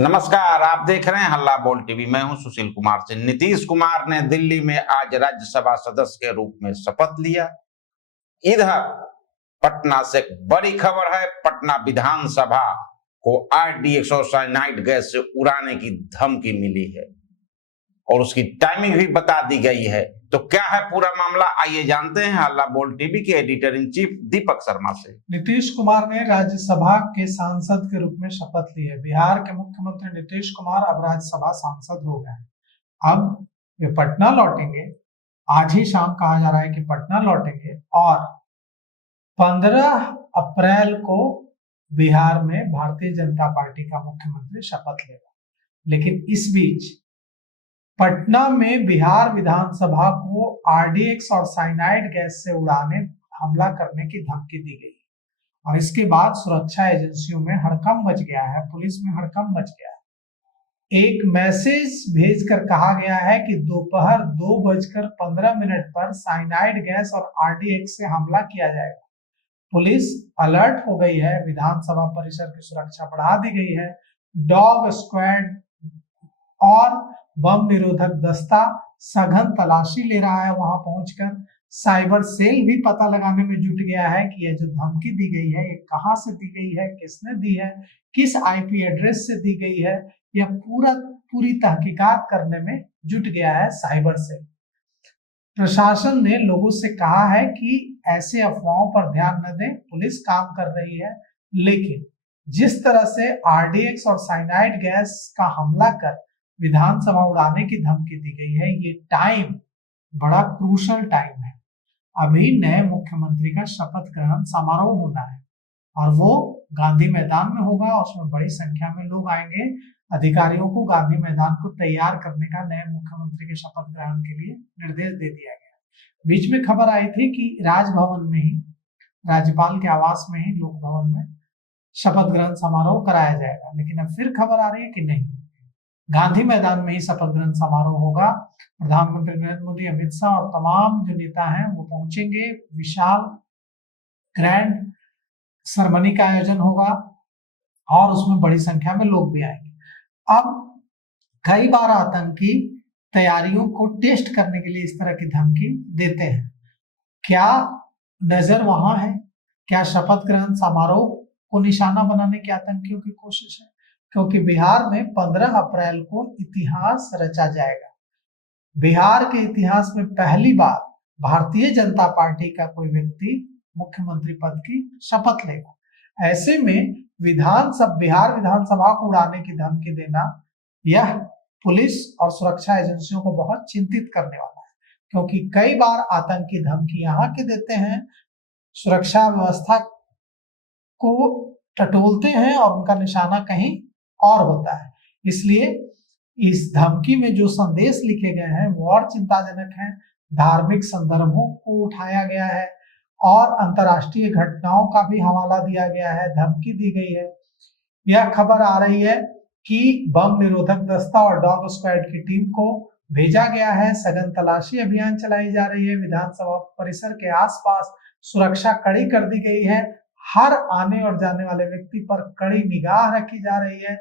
नमस्कार, आप देख रहे हैं हल्ला बोल टीवी। मैं हूं सुशील कुमार सिंह। नीतीश कुमार ने दिल्ली में आज राज्यसभा सदस्य के रूप में शपथ लिया। इधर पटना से एक बड़ी खबर है। पटना विधानसभा को RDX साइनाइड गैस से उड़ाने की धमकी मिली है और उसकी टाइमिंग भी बता दी गई है। तो क्या है पूरा मामला, आइए जानते हैं हल्ला बोल टीवी के editor in chief Deepak Sharma से। नीतीश कुमार ने राज्यसभा के सांसद के रूप में शपथ ली है। बिहार के मुख्यमंत्री नीतीश कुमार अब राज्यसभा सांसद हो गए हैं। अब वे पटना लौटेंगे। आज ही शाम कहा जा रहा है कि पटना लौटेंगे और 15 अप्रैल को बिहार में भारतीय जनता पार्टी का मुख्यमंत्री शपथ लेगा। लेकिन इस बीच पटना में बिहार विधानसभा को RDX और साइनाइड गैस से उड़ाने हमला करने की धमकी दी गई और इसके बाद सुरक्षा एजेंसियों में हड़कंप मच गया है, पुलिस में हड़कंप मच गया है। एक मैसेज भेजकर कहा गया है कि दोपहर 2:15 पर साइनाइड गैस और RDX से हमला किया जाएगा। पुलिस अलर्ट हो गई है, विधानसभा परिसर की सुरक्षा बढ़ा दी गई है। डॉग स्क्वाड और बम निरोधक दस्ता सघन तलाशी ले रहा है। वहां पहुंचकर साइबर सेल भी पता लगाने में जुट गया है कि यह जो धमकी दी गई है ये कहां से दी गई है, किसने दी है, किस IP एड्रेस से दी गई है। यह पूरी तहकीकात करने में जुट गया है साइबर सेल। प्रशासन ने लोगों से कहा है कि ऐसे अफवाहों पर ध्यान न दें, पुलिस काम कर रही है। लेकिन जिस तरह से RDX और साइनाइड गैस का हमला कर विधानसभा उड़ाने की धमकी दी गई है, ये टाइम बड़ा क्रूशल टाइम है। अभी नए मुख्यमंत्री का शपथ ग्रहण समारोह होना है और वो गांधी मैदान में होगा। उसमें बड़ी संख्या में लोग आएंगे। अधिकारियों को गांधी मैदान को तैयार करने का नए मुख्यमंत्री के शपथ ग्रहण के लिए निर्देश दे दिया गया। बीच में खबर आई थी कि राजभवन में ही, राज्यपाल के आवास में ही, लोक भवन में शपथ ग्रहण समारोह कराया जाएगा। लेकिन अब फिर खबर आ रही है कि नहीं, गांधी मैदान में ही शपथ ग्रहण समारोह होगा। प्रधानमंत्री नरेंद्र मोदी, अमित शाह और तमाम जो नेता हैं वो पहुंचेंगे। विशाल ग्रैंड सेरेमनी का आयोजन होगा और उसमें बड़ी संख्या में लोग भी आएंगे। अब कई बार आतंकी तैयारियों को टेस्ट करने के लिए इस तरह की धमकी देते हैं। क्या नजर वहां है? क्या शपथ ग्रहण समारोह को निशाना बनाने की आतंकियों की कोशिश है? क्योंकि बिहार में 15 अप्रैल को इतिहास रचा जाएगा। बिहार के इतिहास में पहली बार भारतीय जनता पार्टी का कोई व्यक्ति मुख्यमंत्री पद की शपथ लेगा। ऐसे में बिहार विधानसभा को उड़ाने की धमकी देना, यह पुलिस और सुरक्षा एजेंसियों को बहुत चिंतित करने वाला है। क्योंकि कई बार आतंकी धमकी यहाँ के देते हैं, सुरक्षा व्यवस्था को टटोलते हैं और उनका निशाना कहीं और होता है। इसलिए इस धमकी में जो संदेश लिखे गए हैं वो और चिंताजनक हैं। धार्मिक संदर्भों को उठाया गया है और अंतर्राष्ट्रीय घटनाओं का भी हवाला दिया गया है, धमकी दी गई है। यह खबर आ रही है कि बम निरोधक दस्ता और डॉग स्क्वाड की टीम को भेजा गया है। सघन तलाशी अभियान चलाई जा रही है। विधानसभा परिसर के आसपास सुरक्षा कड़ी कर दी गई है। हर आने और जाने वाले व्यक्ति पर कड़ी निगाह रखी जा रही है।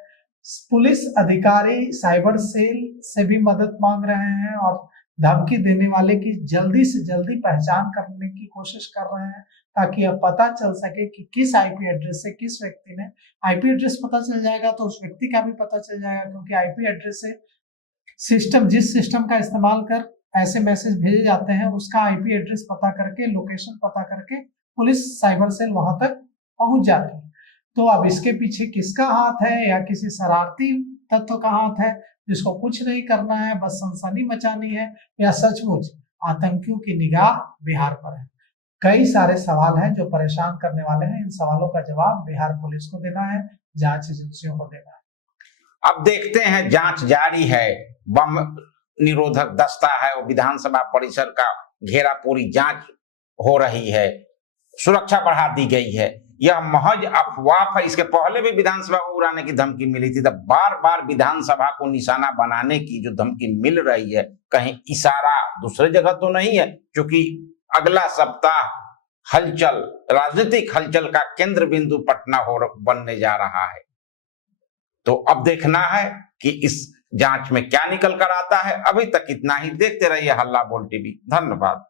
पुलिस अधिकारी साइबर सेल से भी मदद मांग रहे हैं और धमकी देने वाले की जल्दी से जल्दी पहचान करने की कोशिश कर रहे हैं, ताकि अब पता चल सके कि किस IP एड्रेस से किस व्यक्ति ने। IP एड्रेस पता चल जाएगा तो उस व्यक्ति का भी पता चल जाएगा, क्योंकि IP एड्रेस से जिस सिस्टम का इस्तेमाल कर ऐसे मैसेज भेजे जाते हैं उसका IP एड्रेस पता करके, लोकेशन पता करके पुलिस साइबर सेल वहां तक पहुंच जाती है। तो अब इसके पीछे किसका हाथ है, या किसी शरारती तत्व का हाथ है जिसको कुछ नहीं करना है, बस सनसनी मचानी है, या सचमुच आतंकियों की निगाह बिहार पर है? कई सारे सवाल हैं जो परेशान करने वाले हैं। इन सवालों का जवाब बिहार पुलिस को देना है, जांच एजेंसियों को देना है। अब देखते हैं, जांच जारी है। बम निरोधक दस्ता है, वो विधानसभा परिसर का घेरा, पूरी जांच हो रही है, सुरक्षा बढ़ा दी गई है। यह महज अफवाह है। इसके पहले भी विधानसभा को उड़ाने की धमकी मिली थी। तब बार बार विधानसभा को निशाना बनाने की जो धमकी मिल रही है, कहीं इशारा दूसरे जगह तो नहीं है? क्योंकि अगला सप्ताह हलचल, राजनीतिक हलचल का केंद्र बिंदु पटना बनने जा रहा है। तो अब देखना है कि इस जांच में क्या निकल कर आता है। अभी तक इतना ही। देखते रहिए हल्ला बोल टीवी। धन्यवाद।